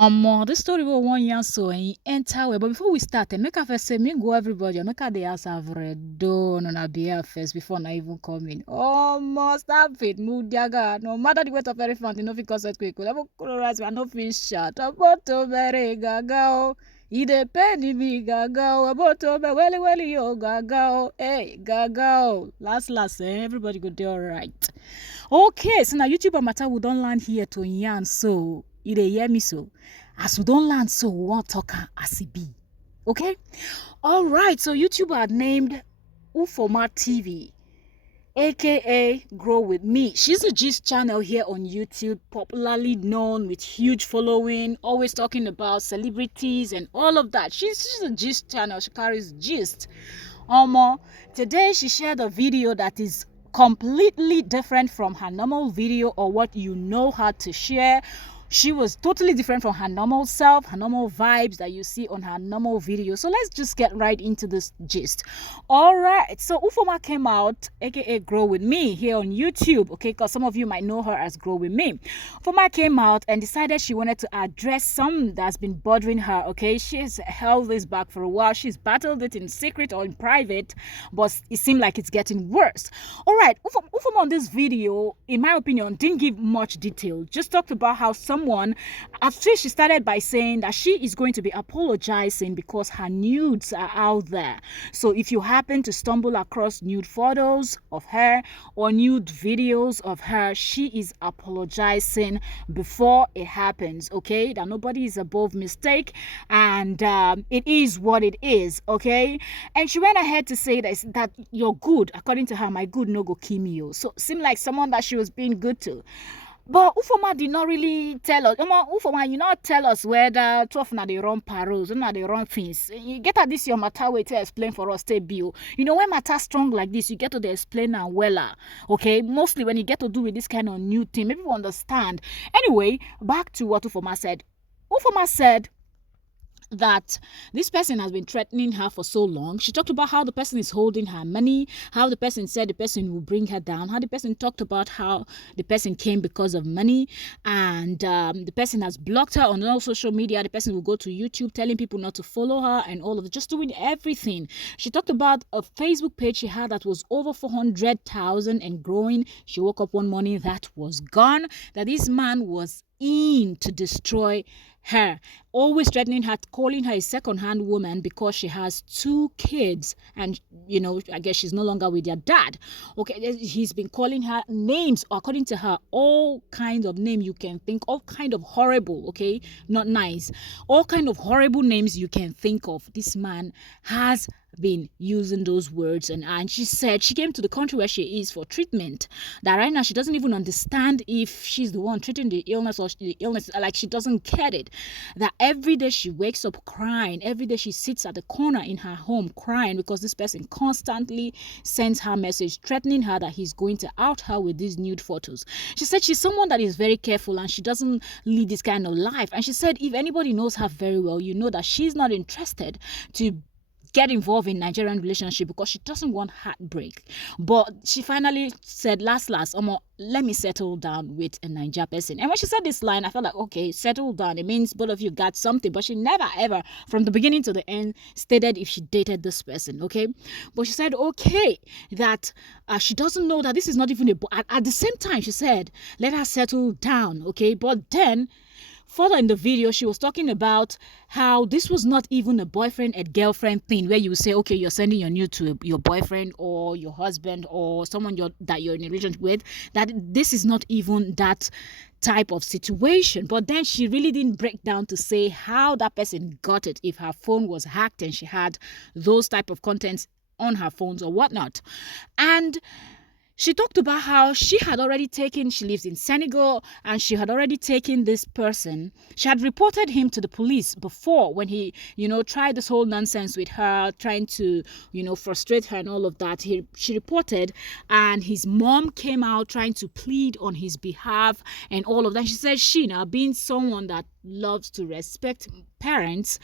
This story will 1 year so and he enter well. But before we start, make a first say me go everybody. Make a the house have read done on a beer first before I even come in. Stop it, mood yaga. No matter the weight of elephant, no because it quick. Level colorize, we no fish shot. About to very gaga. Ide penny me gaga. About to be welly yo gaga. Hey gaga. Last, everybody go do alright. Okay, so now YouTuber matter we don't land here to yarn so. You dey hear me so? As we don't land so, we want talk as it be. Okay? Alright, so YouTuber named Ufoma TV, aka Grow With Me. She's a gist channel here on YouTube, popularly known with huge following, always talking about celebrities and all of that. She's a gist channel, she carries gist. Today she shared a video that is completely different from her normal video or what you know her to share. She was totally different from her normal self, her normal vibes that you see on her normal video. So let's just get right into this gist. All right, so Ufoma came out, aka Grow With Me, here on YouTube, okay, because some of you might know her as Grow With Me. Ufoma came out and decided she wanted to address something that's been bothering her, okay? She's held this back for a while. She's battled it in secret or in private, but it seemed like it's getting worse. All right, Ufoma on this video, in my opinion, didn't give much detail. Just talked about how someone, actually she started by saying that she is going to be apologizing because her nudes are out there. So if you happen to stumble across nude photos of her or nude videos of her, she is apologizing before it happens, okay? That nobody is above mistake, and it is what it is, okay? And she went ahead to say that you're good, according to her, my good no go kill me. So seemed like someone that she was being good to. But Ufoma did not really tell us. Ufoma, you not tell us whether 12 na the wrong paroles, na the wrong things. You get at this your matter way to explain for us, bill. You know, when matter strong like this, you get to the explain and weller. Okay, mostly when you get to do with this kind of new thing, maybe you understand. Anyway, back to what Ufoma said. Ufoma said that this person has been threatening her for so long. She talked about how the person is holding her money, how the person said the person will bring her down, how the person talked about how the person came because of money, and the person has blocked her on all social media. The person will go to YouTube telling people not to follow her and all of it, just doing everything. She talked about a Facebook page she had that was over 400,000 and growing. She woke up one morning, that was gone, that this man was in to destroy her, always threatening her, calling her a second-hand woman because she has 2 kids, and you know, I guess she's no longer with their dad. Okay, he's been calling her names, according to her, all kinds of names you can think, all kind of horrible, okay, not nice, all kind of horrible names you can think of. This man has been using those words, and she said she came to the country where she is for treatment, that right now she doesn't even understand if she's the one treating the illness or the illness, like she doesn't get it, that every day she wakes up crying, every day she sits at the corner in her home crying because this person constantly sends her message threatening her that he's going to out her with these nude photos. She said she's someone that is very careful and she doesn't lead this kind of life, and she said if anybody knows her very well, you know that she's not interested to get involved in Nigerian relationship because she doesn't want heartbreak. But she finally said, last, let me settle down with a Niger person. And when she said this line, I felt like, okay, settle down. It means both of you got something. But she never ever, from the beginning to the end, stated if she dated this person, okay? But she said, okay, that she doesn't know that this is not even at the same time, she said, let her settle down, okay? But then, further in the video, she was talking about how this was not even a boyfriend and girlfriend thing where you say, okay, you're sending your nude to your boyfriend or your husband or someone that you're in a relationship with, that this is not even that type of situation. But then she really didn't break down to say how that person got it, if her phone was hacked and she had those type of contents on her phones or whatnot. And she talked about how she lives in Senegal, and she had already taken this person. She had reported him to the police before when he, tried this whole nonsense with her, trying to, frustrate her and all of that. She reported, and his mom came out trying to plead on his behalf and all of that. She said she, now being someone that loves to respect parents,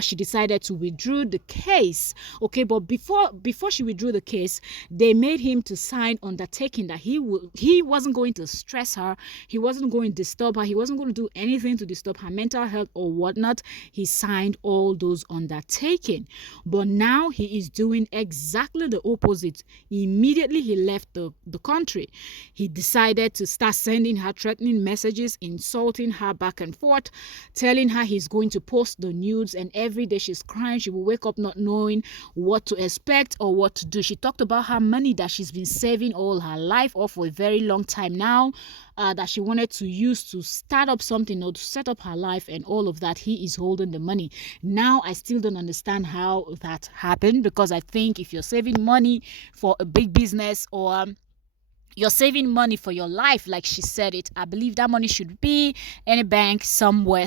she decided to withdraw the case. Okay, but before she withdrew the case, they made him to sign undertaking that he wasn't going to stress her, he wasn't going to disturb her, he wasn't going to do anything to disturb her mental health or whatnot. He signed all those undertaking. But now he is doing exactly the opposite. Immediately he left the country. He decided to start sending her threatening messages, insulting her back and forth, telling her he's going to post the nudes, and every day she's crying. She will wake up not knowing what to expect or what to do. She talked about her money that she's been saving all her life or for a very long time now, that she wanted to use to start up something or to set up her life and all of that. He is holding the money. Now I still don't understand how that happened, because I think if you're saving money for a big business, or you're saving money for your life, like she said it, I believe that money should be in a bank somewhere,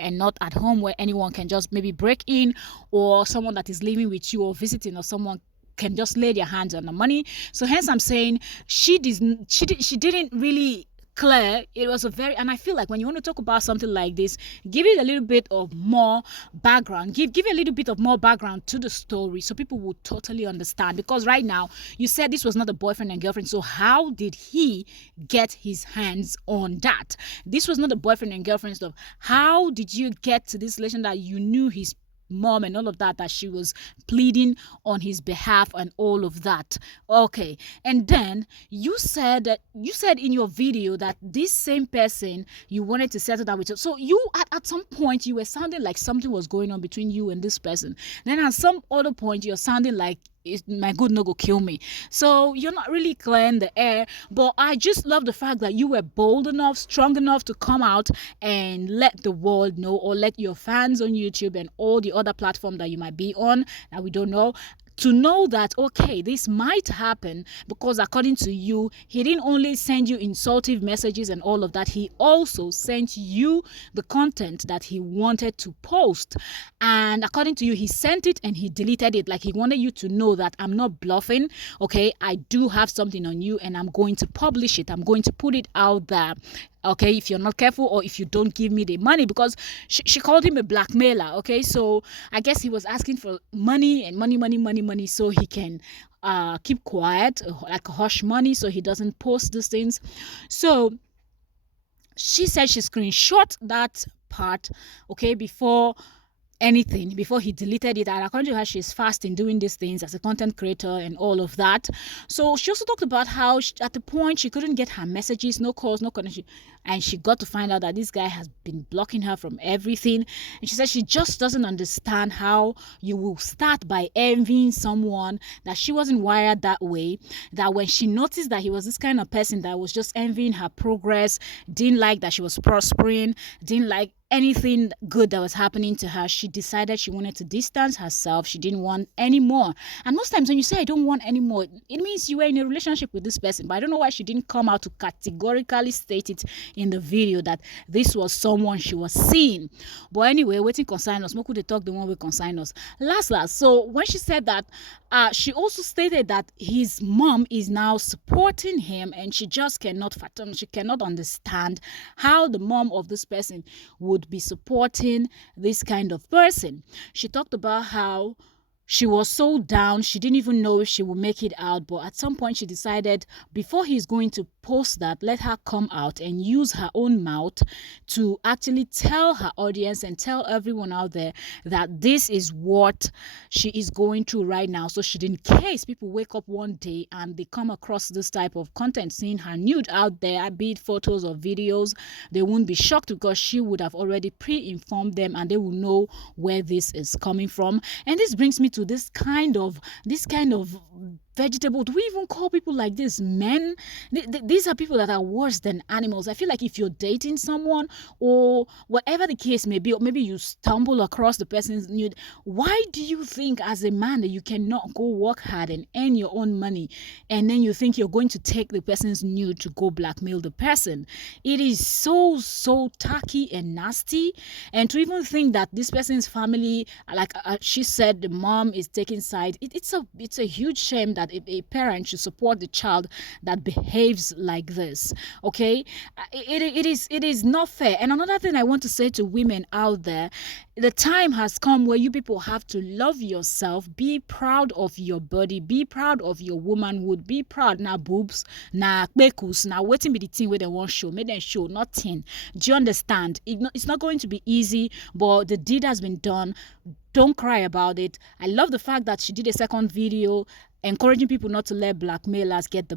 and not at home where anyone can just maybe break in, or someone that is living with you or visiting, or someone can just lay their hands on the money. So hence I'm saying she didn't really clear. It was a very, and I feel like when you want to talk about something like this, give it a little bit of more background, give it a little bit of more background to the story, so people would totally understand. Because right now you said this was not a boyfriend and girlfriend, so how did he get his hands on that? This was not a boyfriend and girlfriend stuff. How did you get to this relation that you knew his mom and all of that she was pleading on his behalf and all of that? Okay, and then you said in your video that this same person you wanted to settle down with, so you at some point you were sounding like something was going on between you and this person, then at some other point you're sounding like my good no go kill me. So you're not really clearing the air. But I just love the fact that you were bold enough, strong enough to come out and let the world know, or let your fans on YouTube and all the other platforms that you might be on that we don't know, to know that, okay, this might happen, because according to you, he didn't only send you insultive messages and all of that, he also sent you the content that he wanted to post. And according to you, he sent it and he deleted it. Like, he wanted you to know that I'm not bluffing, okay, I do have something on you and I'm going to publish it, I'm going to put it out there. Okay, if you're not careful, or if you don't give me the money, because she called him a blackmailer. Okay, so I guess he was asking for money and money, so he can keep quiet, like hush money, so he doesn't post these things. So she said she screenshot that part, okay, before he deleted it. And according to her, she's fast in doing these things as a content creator and all of that. So she also talked about how at the point she couldn't get her messages, no calls, no connection, and she got to find out that this guy has been blocking her from everything. And she said she just doesn't understand how you will start by envying someone, that she wasn't wired that way, that when she noticed that he was this kind of person that was just envying her progress, didn't like that she was prospering, didn't like anything good that was happening to her, she decided she wanted to distance herself. She didn't want any more. And most times when you say I don't want any more, it means you were in a relationship with this person. But I don't know why she didn't come out to categorically state it in the video that this was someone she was seeing. But anyway, waiting consign us. Moku they talk the one way consign us. Last. So when she said that, she also stated that his mom is now supporting him, and she just cannot fathom, she cannot understand how the mom of this person would be supporting this kind of person. She talked about how she was so down, she didn't even know if she would make it out, but at some point she decided before he's going to post that, let her come out and use her own mouth to actually tell her audience and tell everyone out there that this is what she is going through right now. So should, in case people wake up one day and they come across this type of content, seeing her nude out there, be it photos or videos, they won't be shocked, because she would have already pre-informed them and they will know where this is coming from. And this brings me to this kind of vegetable. Do we even call people like this men? These are people that are worse than animals. I feel like if you're dating someone, or whatever the case may be, or maybe you stumble across the person's nude, why do you think as a man that you cannot go work hard and earn your own money, and then you think you're going to take the person's nude to go blackmail the person? It is so tacky and nasty. And to even think that this person's family, like she said, the mom is taking side, it's a huge shame that that a parent should support the child that behaves like this. Okay, it is not fair. And another thing I want to say to women out there, the time has come where you people have to love yourself, be proud of your body, be proud of your womanhood, be proud. Now boobs, now bekus, now waiting be the thing where they want show, make them show nothing. Do you understand? It's not going to be easy, but the deed has been done. Don't cry about it. I love the fact that she did a second video encouraging people not to let blackmailers get the